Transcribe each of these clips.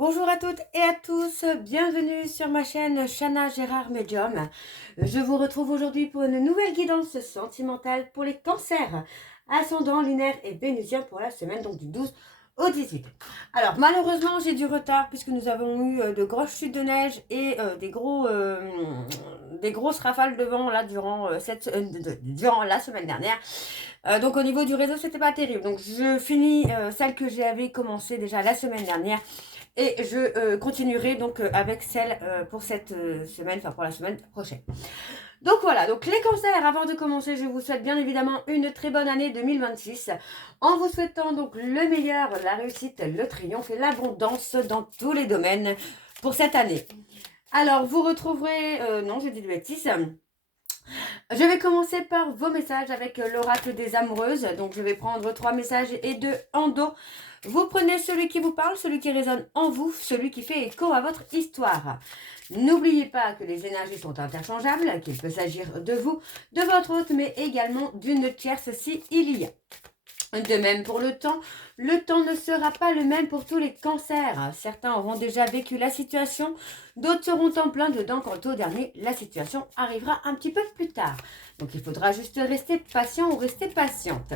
Bonjour à toutes et à tous, bienvenue sur ma chaîne Chana Gérard Medium. Je vous retrouve aujourd'hui pour une nouvelle guidance sentimentale pour les cancers, ascendant lunaire et vénusien pour la semaine donc du 12 au 18. Alors malheureusement j'ai du retard puisque nous avons eu de grosses chutes de neige et des grosses rafales de vent là durant la semaine dernière. Donc au niveau du réseau c'était pas terrible. Donc je finis celle que j'avais commencé déjà la semaine dernière. Et je continuerai donc avec celle pour cette semaine, enfin pour la semaine prochaine. Donc voilà, donc les cancers, avant de commencer, je vous souhaite bien évidemment une très bonne année 2026. En vous souhaitant donc le meilleur, la réussite, le triomphe et l'abondance dans tous les domaines pour cette année. Alors vous retrouverez, non j'ai dit de bêtises. Je vais commencer par vos messages avec l'oracle des amoureuses. Donc je vais prendre 3 messages et 2 en dos. Vous prenez celui qui vous parle, celui qui résonne en vous, celui qui fait écho à votre histoire. N'oubliez pas que les énergies sont interchangeables, qu'il peut s'agir de vous, de votre hôte, mais également d'une tierce si il y a. De même pour le temps ne sera pas le même pour tous les cancers. Certains auront déjà vécu la situation, d'autres seront en plein dedans. Quant au dernier, la situation arrivera un petit peu plus tard. Donc il faudra juste rester patient ou rester patiente.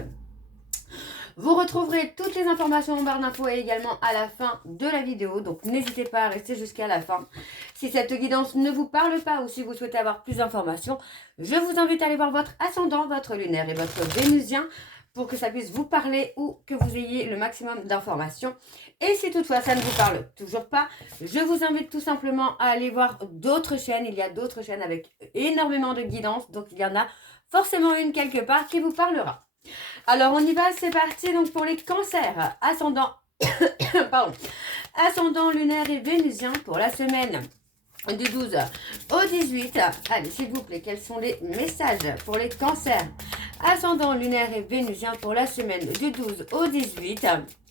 Vous retrouverez toutes les informations en barre d'infos et également à la fin de la vidéo. Donc n'hésitez pas à rester jusqu'à la fin. Si cette guidance ne vous parle pas ou si vous souhaitez avoir plus d'informations, je vous invite à aller voir votre ascendant, votre lunaire et votre vénusien pour que ça puisse vous parler ou que vous ayez le maximum d'informations. Et si toutefois ça ne vous parle toujours pas, je vous invite tout simplement à aller voir d'autres chaînes. Il y a d'autres chaînes avec énormément de guidance, donc il y en a forcément une quelque part qui vous parlera. Alors on y va, c'est parti donc pour les cancers, ascendant, pardon, ascendant lunaire et vénusien pour la semaine du 12 au 18. Allez, s'il vous plaît, quels sont les messages pour les cancers ascendant lunaire et vénusien pour la semaine du 12 au 18.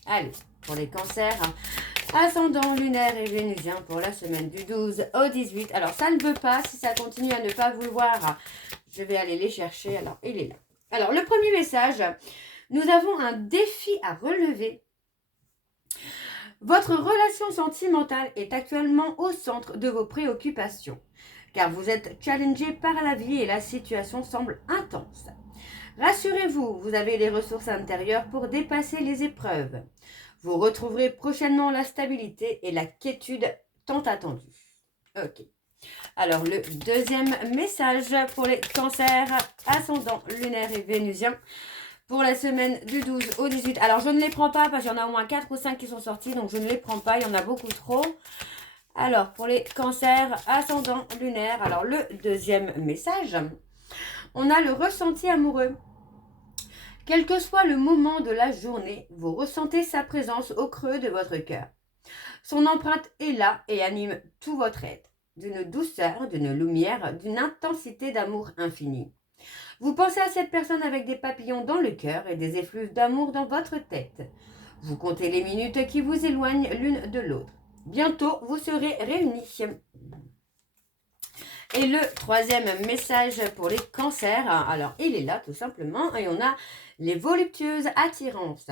Allez, pour les cancers ascendant lunaire et vénusien pour la semaine du 12 au 18. Alors, ça ne veut pas, si ça continue à ne pas vouloir, je vais aller les chercher. Alors, il est là. Alors, le premier message, nous avons un défi à relever. Votre relation sentimentale est actuellement au centre de vos préoccupations, car vous êtes challengé par la vie et la situation semble intense. Rassurez-vous, vous avez les ressources intérieures pour dépasser les épreuves. Vous retrouverez prochainement la stabilité et la quiétude tant attendue. Ok. Alors, le deuxième message pour les cancers ascendant lunaire et vénusien pour la semaine du 12 au 18. Alors, je ne les prends pas parce qu'il y en a au moins 4 ou 5 qui sont sortis, donc je ne les prends pas, il y en a beaucoup trop. Alors, pour les cancers ascendant lunaire, alors le deuxième message, on a le ressenti amoureux. Quel que soit le moment de la journée, vous ressentez sa présence au creux de votre cœur. Son empreinte est là et anime tout votre être, d'une douceur, d'une lumière, d'une intensité d'amour infini. Vous pensez à cette personne avec des papillons dans le cœur et des effluves d'amour dans votre tête. Vous comptez les minutes qui vous éloignent l'une de l'autre. Bientôt, vous serez réunis. Et le troisième message pour les cancers, alors il est là tout simplement, et on a les voluptueuses attirances.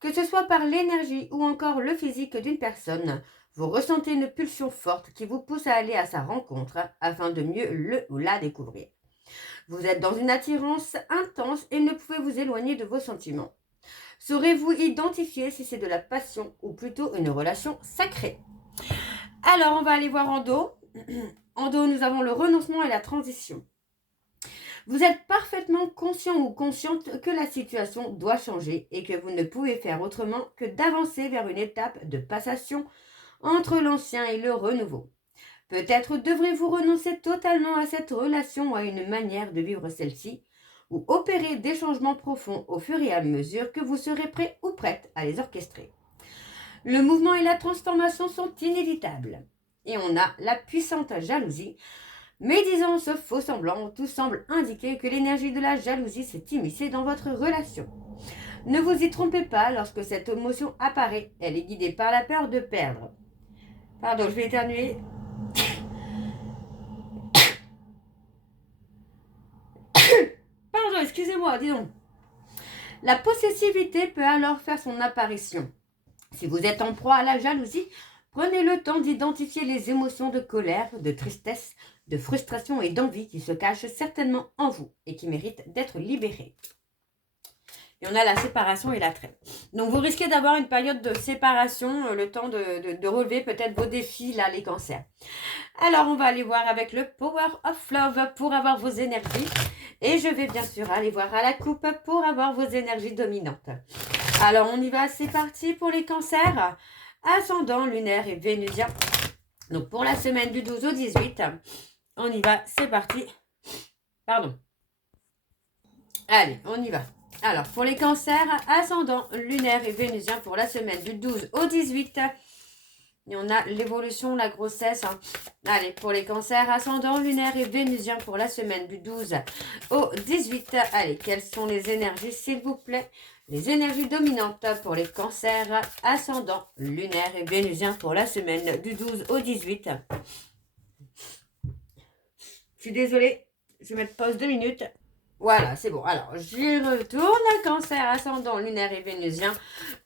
Que ce soit par l'énergie ou encore le physique d'une personne, vous ressentez une pulsion forte qui vous pousse à aller à sa rencontre afin de mieux le ou la découvrir. Vous êtes dans une attirance intense et ne pouvez vous éloigner de vos sentiments. Saurez-vous identifier si c'est de la passion ou plutôt une relation sacrée? Alors on va aller voir en dos. En dos, nous avons le renoncement et la transition. Vous êtes parfaitement conscient ou consciente que la situation doit changer et que vous ne pouvez faire autrement que d'avancer vers une étape de passation entre l'ancien et le renouveau. Peut-être devrez-vous renoncer totalement à cette relation ou à une manière de vivre celle-ci, ou opérer des changements profonds au fur et à mesure que vous serez prêt ou prête à les orchestrer. Le mouvement et la transformation sont inévitables. Et on a la puissante jalousie. Médisant ce faux semblant, tout semble indiquer que l'énergie de la jalousie s'est immiscée dans votre relation. Ne vous y trompez pas, lorsque cette émotion apparaît, elle est guidée par la peur de perdre. Pardon, je vais éternuer. Pardon, excusez-moi, dis donc. La possessivité peut alors faire son apparition. Si vous êtes en proie à la jalousie, Prenez le temps d'identifier les émotions de colère, de tristesse, de frustration et d'envie qui se cachent certainement en vous et qui méritent d'être libérées. Et on a la séparation et l'attrait. Donc, vous risquez d'avoir une période de séparation, le temps de relever peut-être vos défis, là, les cancers. Alors, on va aller voir avec le Power of Love pour avoir vos énergies. Et je vais bien sûr aller voir à la coupe pour avoir vos énergies dominantes. Alors, on y va, c'est parti pour les cancers. Ascendant, lunaire et vénusien. Donc, pour la semaine du 12 au 18, on y va, c'est parti. Pardon. Allez, on y va. Alors, pour les cancers, ascendant, lunaire et vénusien pour la semaine du 12 au 18. Et on a l'évolution, la grossesse. Allez, pour les cancers, ascendant, lunaire et vénusien pour la semaine du 12 au 18. Allez, quelles sont les énergies, s'il vous plaît? Les énergies dominantes pour les cancers, ascendant, lunaire et vénusien pour la semaine du 12 au 18. Je suis désolée, je vais mettre pause 2 minutes. Voilà, c'est bon. Alors, j'y retourne. Cancer, ascendant, lunaire et vénusien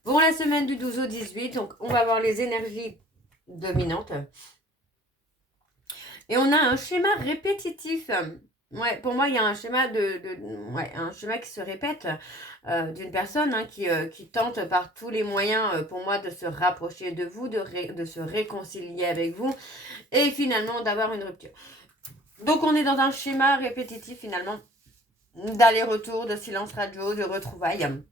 pour la semaine du 12 au 18. Donc, on va voir les énergies dominantes. Et on a un schéma répétitif. Ouais, pour moi, il y a un schéma un schéma qui se répète d'une personne qui tente par tous les moyens, pour moi, de se rapprocher de vous, de se réconcilier avec vous et finalement d'avoir une rupture. Donc, on est dans un schéma répétitif finalement d'aller-retour, de silence radio, de retrouvailles.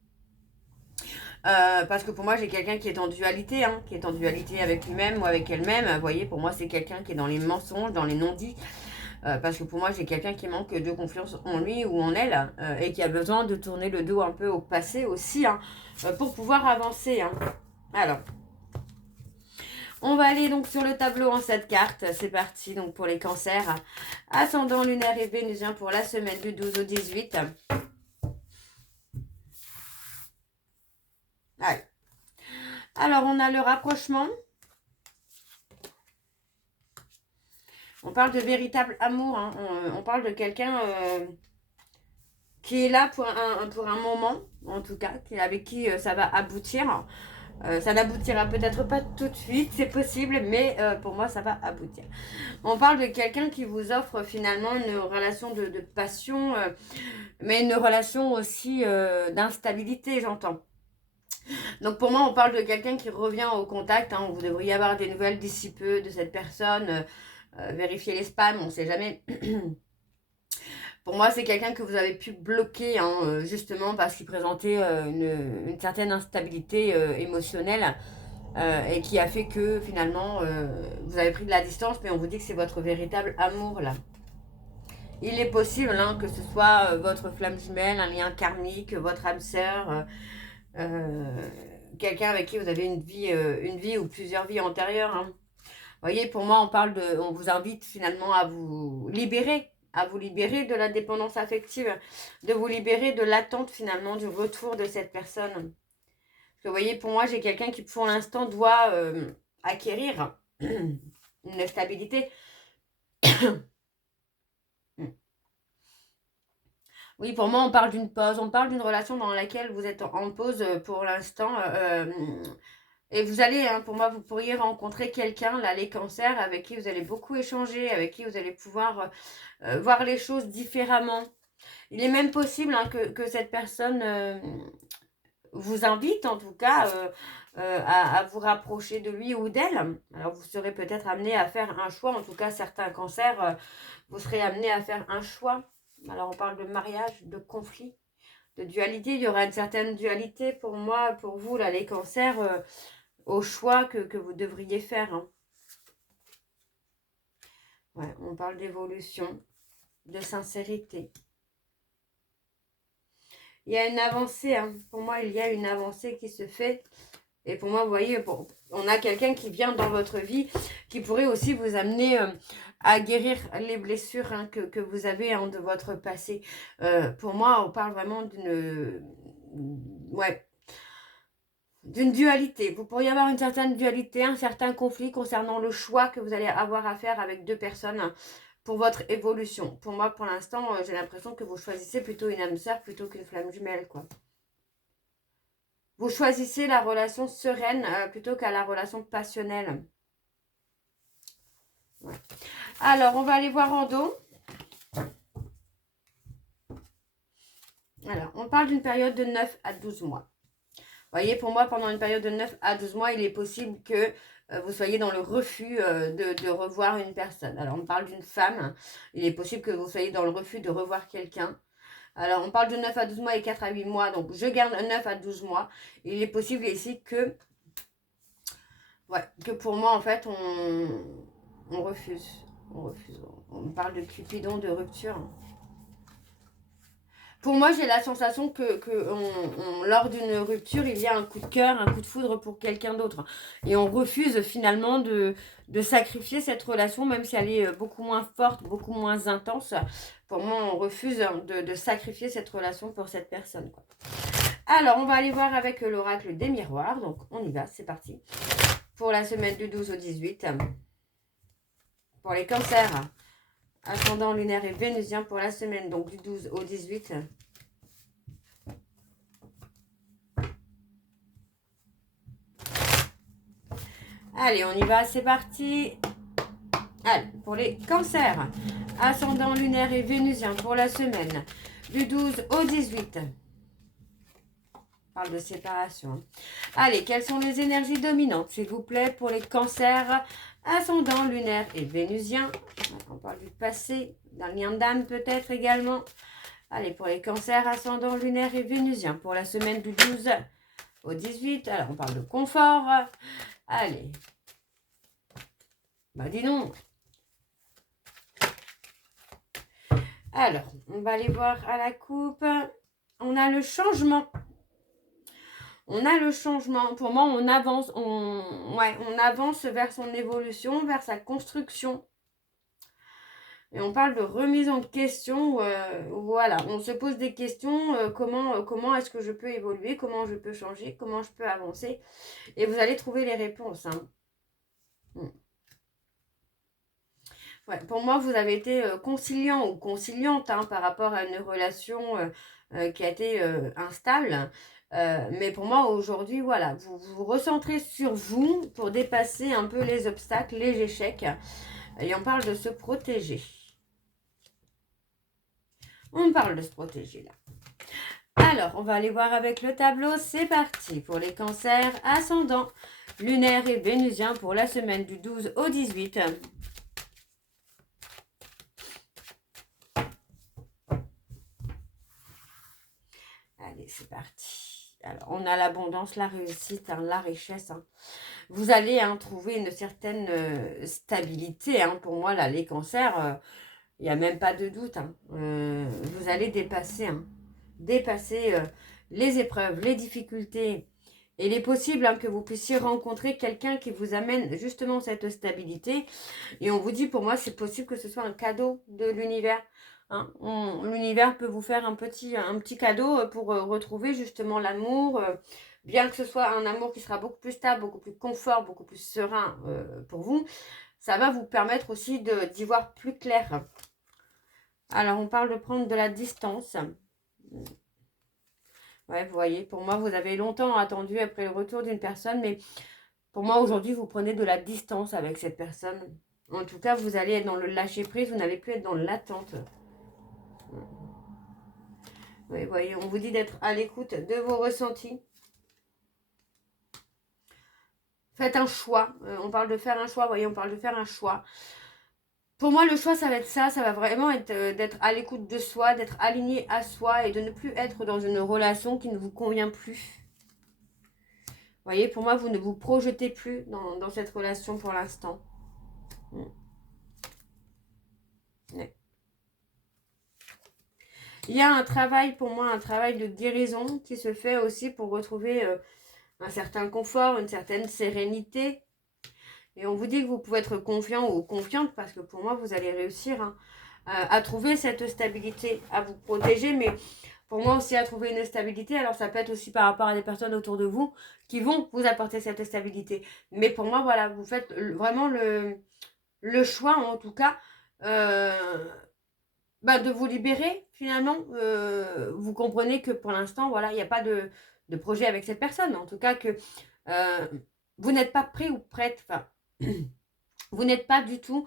Parce que pour moi, j'ai quelqu'un qui est en dualité, qui est en dualité avec lui-même ou avec elle-même. Vous voyez, pour moi, c'est quelqu'un qui est dans les mensonges, dans les non-dits. Parce que pour moi, j'ai quelqu'un qui manque de confiance en lui ou en elle et qui a besoin de tourner le dos un peu au passé aussi pour pouvoir avancer. Alors, on va aller donc sur le tableau en 7 cartes. C'est parti donc pour les cancers. Ascendant, lunaire et vénusien pour la semaine du 12 au 18. Allez. Alors, on a le rapprochement. On parle de véritable amour. On parle de quelqu'un qui est là pour un moment, en tout cas, avec qui ça va aboutir. Ça n'aboutira peut-être pas tout de suite, c'est possible, mais pour moi, ça va aboutir. On parle de quelqu'un qui vous offre finalement une relation de passion, mais une relation aussi d'instabilité, j'entends. Donc pour moi, on parle de quelqu'un qui revient au contact. Vous devriez avoir des nouvelles d'ici peu de cette personne. Vérifiez les spams, on ne sait jamais. Pour moi, c'est quelqu'un que vous avez pu bloquer, justement parce qu'il présentait une certaine instabilité émotionnelle et qui a fait que finalement, vous avez pris de la distance, mais on vous dit que c'est votre véritable amour là. Il est possible que ce soit votre flamme jumelle, un lien karmique, votre âme sœur, quelqu'un avec qui vous avez une vie ou plusieurs vies antérieures. Vous voyez, pour moi, on vous invite finalement à vous libérer de la dépendance affective, de vous libérer de l'attente finalement du retour de cette personne. Parce que vous voyez, pour moi, j'ai quelqu'un qui pour l'instant doit acquérir une stabilité. Oui, pour moi, on parle d'une pause, on parle d'une relation dans laquelle vous êtes en pause pour l'instant. Et vous allez, pour moi, vous pourriez rencontrer quelqu'un, là, les cancers, avec qui vous allez beaucoup échanger, avec qui vous allez pouvoir voir les choses différemment. Il est même possible que cette personne vous invite, en tout cas, à vous rapprocher de lui ou d'elle. Alors, vous serez peut-être amené à faire un choix. En tout cas, certains cancers, vous serez amené à faire un choix. Alors, on parle de mariage, de conflit, de dualité. Il y aura une certaine dualité pour moi, pour vous, là, les cancers, au choix que vous devriez faire. Ouais, on parle d'évolution, de sincérité. Il y a une avancée, pour moi, il y a une avancée qui se fait. Et pour moi, vous voyez, on a quelqu'un qui vient dans votre vie, qui pourrait aussi vous amener à guérir les blessures que vous avez de votre passé. Pour moi, on parle vraiment d'une dualité. Vous pourriez avoir une certaine dualité, un certain conflit concernant le choix que vous allez avoir à faire avec deux personnes pour votre évolution. Pour moi, pour l'instant, j'ai l'impression que vous choisissez plutôt une âme sœur plutôt qu'une flamme jumelle, quoi. Vous choisissez la relation sereine plutôt qu'à la relation passionnelle. Ouais. Alors, on va aller voir en dos. Alors, on parle d'une période de 9 à 12 mois. Vous voyez, pour moi, pendant une période de 9 à 12 mois, il est possible que vous soyez dans le refus de revoir une personne. Alors, on parle d'une femme. Il est possible que vous soyez dans le refus de revoir quelqu'un. Alors, on parle de 9 à 12 mois et 4 à 8 mois. Donc, je garde 9 à 12 mois. Il est possible ici que, ouais, que pour moi, en fait, on refuse. On refuse. On parle de Cupidon, de rupture. Pour moi, j'ai la sensation que lors d'une rupture, il y a un coup de cœur, un coup de foudre pour quelqu'un d'autre. Et on refuse finalement de sacrifier cette relation, même si elle est beaucoup moins forte, beaucoup moins intense. Pour moi, on refuse de sacrifier cette relation pour cette personne, quoi. Alors, on va aller voir avec l'oracle des miroirs. Donc, on y va, c'est parti. Pour la semaine du 12 au 18. Pour les cancers, ascendant lunaire et vénusien pour la semaine donc du 12 au 18. Allez, on y va, c'est parti. Allez, pour les cancers, ascendant lunaire et vénusien pour la semaine du 12 au 18. On parle de séparation. Allez, quelles sont les énergies dominantes, s'il vous plaît, pour les cancers, ascendant lunaire et vénusien. On parle du passé, d'un lien d'âme peut-être également. Allez, pour les cancers, ascendant lunaire et vénusien pour la semaine du 12 au 18. Alors, on parle de confort. Allez. Bah, dis donc. Alors, on va aller voir à la coupe. On a le changement. On a le changement. Pour moi, on avance. On avance vers son évolution, vers sa construction. Et on parle de remise en question. Voilà, on se pose des questions. Comment est-ce que je peux évoluer? Comment je peux changer? Comment je peux avancer? Et vous allez trouver les réponses. Ouais, pour moi, vous avez été conciliant ou conciliante par rapport à une relation qui a été instable. Mais pour moi, aujourd'hui, voilà, vous vous recentrez sur vous pour dépasser un peu les obstacles, les échecs. Et on parle de se protéger. On parle de se protéger là. Alors, on va aller voir avec le tableau. C'est parti pour les cancers ascendants, lunaires et vénusiens pour la semaine du 12 au 18. Allez, c'est parti. Alors, on a l'abondance, la réussite, la richesse. Vous allez trouver une certaine stabilité. Pour moi, là, les cancers, il n'y a même pas de doute. Vous allez dépasser les épreuves, les difficultés. Et il est possible que vous puissiez rencontrer quelqu'un qui vous amène justement cette stabilité. Et on vous dit, pour moi, c'est possible que ce soit un cadeau de l'univers. L'univers peut vous faire un petit cadeau pour retrouver justement l'amour, bien que ce soit un amour qui sera beaucoup plus stable, beaucoup plus confort, beaucoup plus serein pour vous. Ça va vous permettre aussi d'y voir plus clair. Alors, on parle de prendre de la distance. Ouais, vous voyez, pour moi, vous avez longtemps attendu après le retour d'une personne, mais pour moi, aujourd'hui, vous prenez de la distance avec cette personne. En tout cas, vous allez être dans le lâcher-prise, vous n'allez plus être dans l'attente. Oui, vous voyez, on vous dit d'être à l'écoute de vos ressentis. Faites un choix. On parle de faire un choix, vous voyez, on parle de faire un choix. Pour moi, le choix, ça va être ça. Ça va vraiment être d'être à l'écoute de soi, d'être aligné à soi et de ne plus être dans une relation qui ne vous convient plus. Vous voyez, pour moi, vous ne vous projetez plus dans cette relation pour l'instant. Ouais. Il y a un travail, pour moi, un travail de guérison qui se fait aussi pour retrouver un certain confort, une certaine sérénité. Et on vous dit que vous pouvez être confiant ou confiante parce que pour moi, vous allez réussir à trouver cette stabilité, à vous protéger. Mais pour moi aussi, à trouver une stabilité. Alors, ça peut être aussi par rapport à des personnes autour de vous qui vont vous apporter cette stabilité. Mais pour moi, voilà, vous faites vraiment le choix, en tout cas, de vous libérer, finalement. Vous comprenez que pour l'instant, voilà, il n'y a pas de projet avec cette personne. En tout cas, que vous n'êtes pas prêt ou prête. Enfin, Vous n'êtes pas du tout,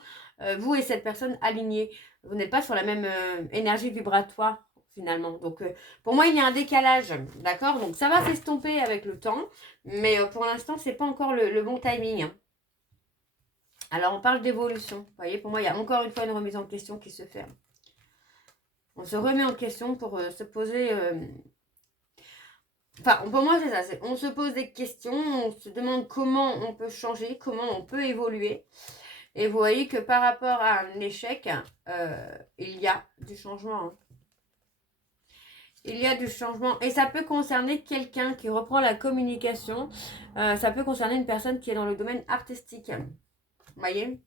vous et cette personne, alignés. Vous n'êtes pas sur la même énergie vibratoire, finalement. Donc, pour moi, il y a un décalage, d'accord? Donc, ça va s'estomper avec le temps, mais pour l'instant, c'est pas encore le bon timing, hein. Alors, on parle d'évolution. Vous voyez, pour moi, il y a encore une fois une remise en question qui se fait. On se remet en question pour se poser... Enfin, pour moi, c'est ça. On se pose des questions, on se demande comment on peut changer, comment on peut évoluer. Et vous voyez que par rapport à un échec, il y a du changement, hein. Il y a du changement. Et ça peut concerner quelqu'un qui reprend la communication. Ça peut concerner une personne qui est dans le domaine artistique. Vous voyez?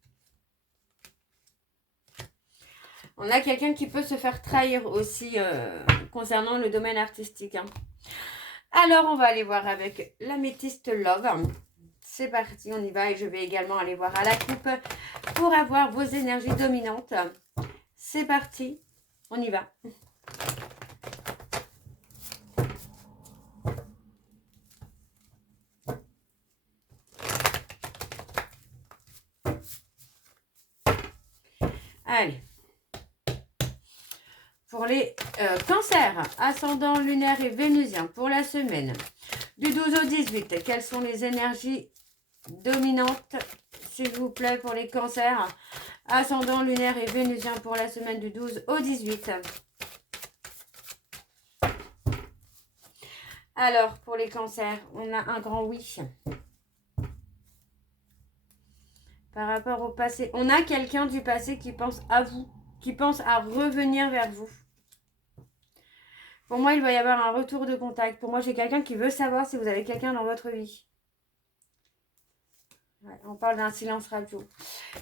On a quelqu'un qui peut se faire trahir aussi concernant le domaine artistique, hein. Alors, on va aller voir avec l'améthyste Love. C'est parti, on y va. Et je vais également aller voir à la coupe pour avoir vos énergies dominantes. C'est parti, on y va. Allez. Pour les cancers, ascendant lunaire et vénusien, pour la semaine du 12 au 18, quelles sont les énergies dominantes, s'il vous plaît, pour les cancers, ascendant lunaire et vénusien, pour la semaine du 12 au 18. Alors, pour les cancers, on a un grand oui. Par rapport au passé, on a quelqu'un du passé qui pense à vous, qui pense à revenir vers vous. Pour moi, il va y avoir un retour de contact. Pour moi, j'ai quelqu'un qui veut savoir si vous avez quelqu'un dans votre vie. Ouais, on parle d'un silence radio.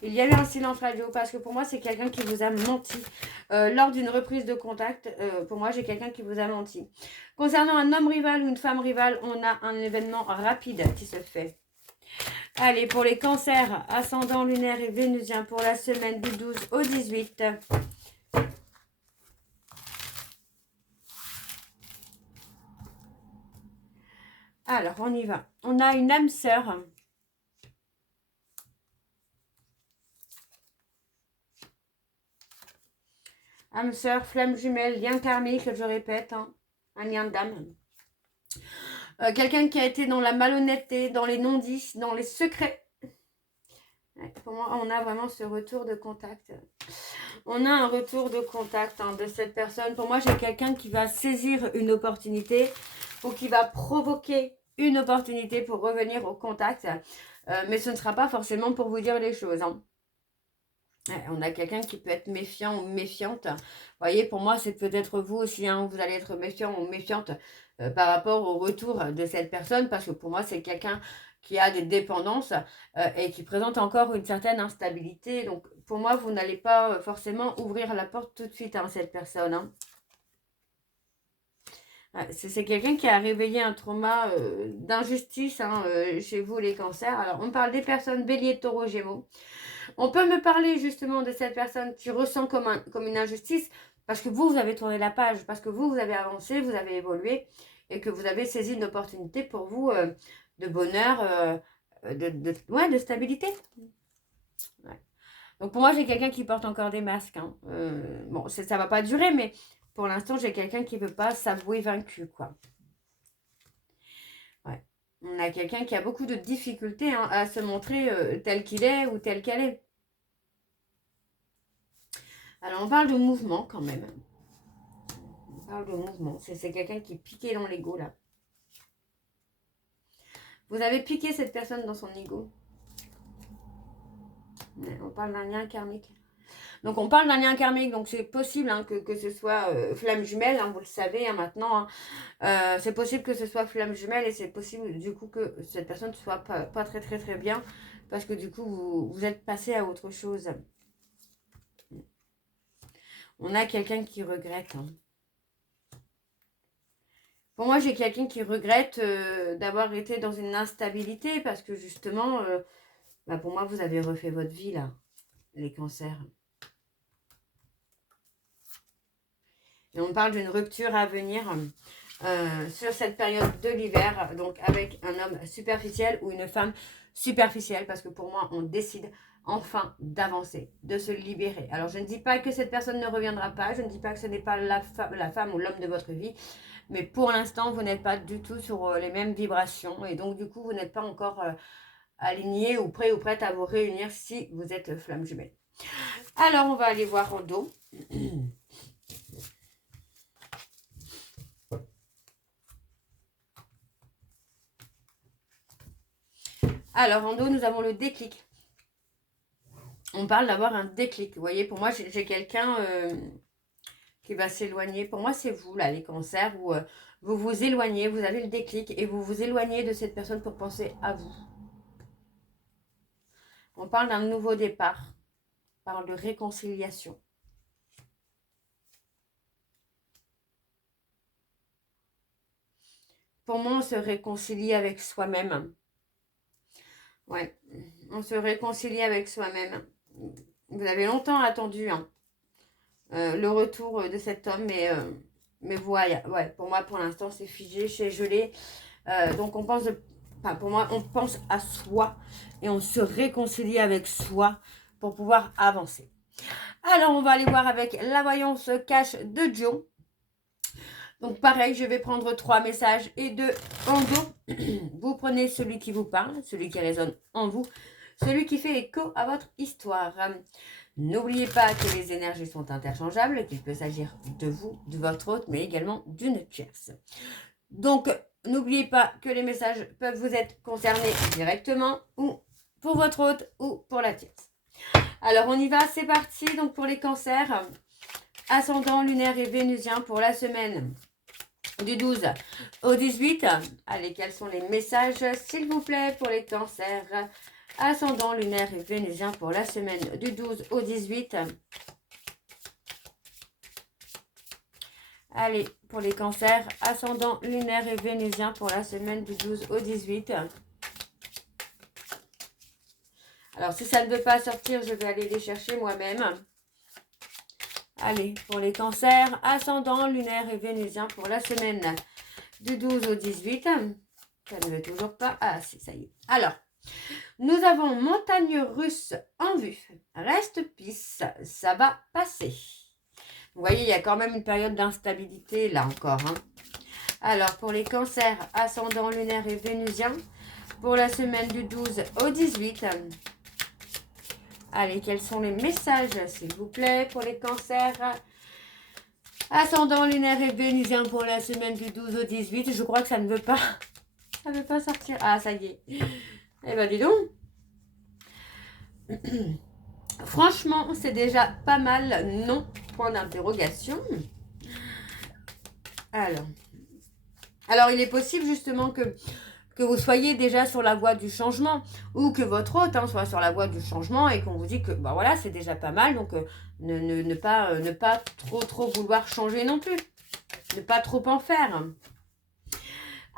Il y a eu un silence radio parce que pour moi, c'est quelqu'un qui vous a menti. Lors d'une reprise de contact, pour moi, j'ai quelqu'un qui vous a menti. Concernant un homme rival ou une femme rivale, on a un événement rapide qui se fait. Allez, pour les cancers, ascendant lunaire et vénusien, pour la semaine du 12 au 18. Alors, on y va. On a une âme sœur. Âme sœur, flamme jumelle, lien karmique, je répète, hein, un lien d'âme. Quelqu'un qui a été dans la malhonnêteté, dans les non-dits, dans les secrets. Ouais, pour moi, on a vraiment ce retour de contact. On a un retour de contact, hein, de cette personne. Pour moi, j'ai quelqu'un qui va saisir une opportunité ou qui va provoquer une opportunité pour revenir au contact. Mais ce ne sera pas forcément pour vous dire les choses, hein. On a quelqu'un qui peut être méfiant ou méfiante. Vous voyez, pour moi, c'est peut-être vous aussi, hein, vous allez être méfiant ou méfiante par rapport au retour de cette personne, parce que pour moi, c'est quelqu'un qui a des dépendances et qui présente encore une certaine instabilité. Donc, pour moi, vous n'allez pas forcément ouvrir la porte tout de suite à cette personne, hein. C'est quelqu'un qui a réveillé un trauma d'injustice, hein, chez vous, les cancers. Alors, on parle des personnes bélier, taureau, gémeaux. On peut me parler justement de cette personne qui ressent comme une injustice parce que vous avez tourné la page, parce que vous avez avancé, vous avez évolué et que vous avez saisi une opportunité pour vous de bonheur, de stabilité. Ouais. Donc pour moi, j'ai quelqu'un qui porte encore des masques, hein. Bon, ça ne va pas durer, mais pour l'instant, j'ai quelqu'un qui ne veut pas s'avouer vaincu, quoi. Ouais. On a quelqu'un qui a beaucoup de difficultés, hein, à se montrer tel qu'il est ou telle qu'elle est. Alors, on parle de mouvement quand même. On parle de mouvement. C'est quelqu'un qui est piqué dans l'ego, là. Vous avez piqué cette personne dans son ego. On parle d'un lien karmique. Donc, on parle d'un lien karmique. Donc, c'est possible, hein, que ce soit flamme jumelle, hein, vous le savez, hein, maintenant. Hein. C'est possible que ce soit flamme jumelle et c'est possible, du coup, que cette personne ne soit pas très, très, très bien. Parce que, du coup, vous êtes passé à autre chose. On a quelqu'un qui regrette, hein. Pour moi, j'ai quelqu'un qui regrette d'avoir été dans une instabilité parce que justement, pour moi, vous avez refait votre vie, là, les cancers. Et on parle d'une rupture à venir sur cette période de l'hiver, donc avec un homme superficiel ou une femme superficielle, parce que pour moi, on décide enfin d'avancer, de se libérer. Alors, je ne dis pas que cette personne ne reviendra pas, je ne dis pas que ce n'est pas la femme ou l'homme de votre vie, mais pour l'instant, vous n'êtes pas du tout sur les mêmes vibrations, et donc, du coup, vous n'êtes pas encore aligné ou prêt ou prête à vous réunir si vous êtes flamme jumelle. Alors, on va aller voir en dos. Alors, en dos, nous avons le déclic. On parle d'avoir un déclic. Vous voyez, pour moi, j'ai quelqu'un qui va s'éloigner. Pour moi, c'est vous, là, les cancers, où vous vous éloignez, vous avez le déclic et vous vous éloignez de cette personne pour penser à vous. On parle d'un nouveau départ. On parle de réconciliation. Pour moi, on se réconcilie avec soi-même. Ouais, on se réconcilie avec soi-même. Vous avez longtemps attendu le retour de cet homme, mais voilà, ouais, pour moi, pour l'instant, c'est figé, c'est gelé. Donc, on pense, pour moi, on pense à soi et on se réconcilie avec soi pour pouvoir avancer. Alors, on va aller voir avec la voyance cache de Joe. Donc, pareil, je vais prendre 3 messages et 2 en dos. Vous prenez celui qui vous parle, celui qui résonne en vous, celui qui fait écho à votre histoire. N'oubliez pas que les énergies sont interchangeables, qu'il peut s'agir de vous, de votre hôte, mais également d'une tierce. Donc, n'oubliez pas que les messages peuvent vous être concernés directement ou pour votre hôte ou pour la tierce. Alors, on y va, c'est parti. Donc, pour les cancers, ascendant lunaire et vénusien pour la semaine du 12 au 18. Allez, quels sont les messages, s'il vous plaît, pour les cancers ascendant lunaire et vénusien pour la semaine du 12 au 18. Allez, pour les cancers ascendant lunaire et vénusien pour la semaine du 12 au 18. Alors, si ça ne veut pas sortir, je vais aller les chercher moi-même. Allez, pour les cancers ascendant lunaire et vénusien pour la semaine du 12 au 18. Ça ne veut toujours pas. Ah, si, ça y est. Alors, nous avons montagne russe en vue. Reste pisse, ça va passer. Vous voyez, il y a quand même une période d'instabilité là encore. Alors, pour les cancers ascendant lunaire et vénusien, pour la semaine du 12 au 18. Allez, quels sont les messages, s'il vous plaît, pour les cancers ascendant lunaire et vénusien pour la semaine du 12 au 18. Je crois que ça ne veut pas. Ça ne veut pas sortir. Ah, ça y est. Eh ben, dis donc. Franchement, c'est déjà pas mal. Non, point d'interrogation. Alors, il est possible justement que vous soyez déjà sur la voie du changement ou que votre hôte soit sur la voie du changement et qu'on vous dit que bah voilà, c'est déjà pas mal. Donc, ne pas trop vouloir changer non plus. Ne pas trop en faire.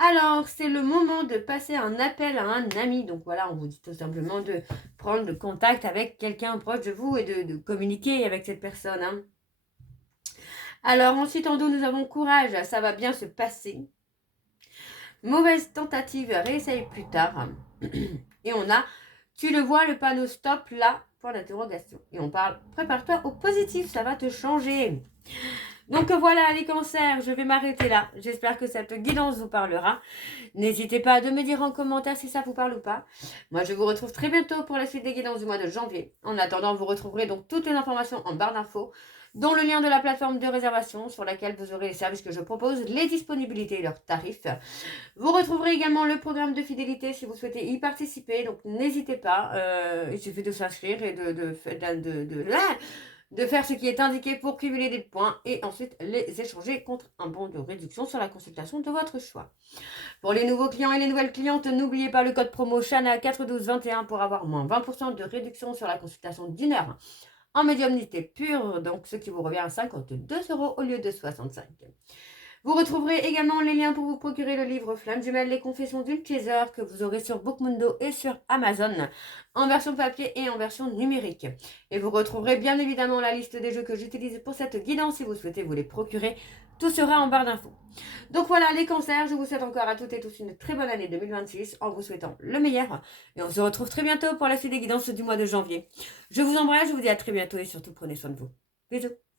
Alors, c'est le moment de passer un appel à un ami. Donc voilà, on vous dit tout simplement de prendre le contact avec quelqu'un proche de vous et de communiquer avec cette personne. Alors, ensuite, en dos, nous avons courage. Ça va bien se passer. Mauvaise tentative, réessaye plus tard. Et on a, tu le vois, le panneau stop là, point d'interrogation. Et on parle, prépare-toi au positif, ça va te changer. Donc voilà les cancers, je vais m'arrêter là. J'espère que cette guidance vous parlera. N'hésitez pas à me dire en commentaire si ça vous parle ou pas. Moi je vous retrouve très bientôt pour la suite des guidances du mois de janvier. En attendant, vous retrouverez donc toutes les informations en barre d'infos, dont le lien de la plateforme de réservation sur laquelle vous aurez les services que je propose, les disponibilités et leurs tarifs. Vous retrouverez également le programme de fidélité si vous souhaitez y participer. Donc n'hésitez pas, il suffit de s'inscrire et de faire ce qui est indiqué pour cumuler des points et ensuite les échanger contre un bon de réduction sur la consultation de votre choix. Pour les nouveaux clients et les nouvelles clientes, n'oubliez pas le code promo Chana 41221 pour avoir moins 20% de réduction sur la consultation d'1 heure en médiumnité pure, donc ce qui vous revient à 52 € au lieu de 65. Vous retrouverez également les liens pour vous procurer le livre Flamme Jumelle, les confessions d'une chaser que vous aurez sur Bookmundo et sur Amazon en version papier et en version numérique. Et vous retrouverez bien évidemment la liste des jeux que j'utilise pour cette guidance si vous souhaitez vous les procurer. Tout sera en barre d'infos. Donc voilà les cancers, je vous souhaite encore à toutes et tous une très bonne année 2026 en vous souhaitant le meilleur. Et on se retrouve très bientôt pour la suite des guidances du mois de janvier. Je vous embrasse, je vous dis à très bientôt et surtout prenez soin de vous. Bisous.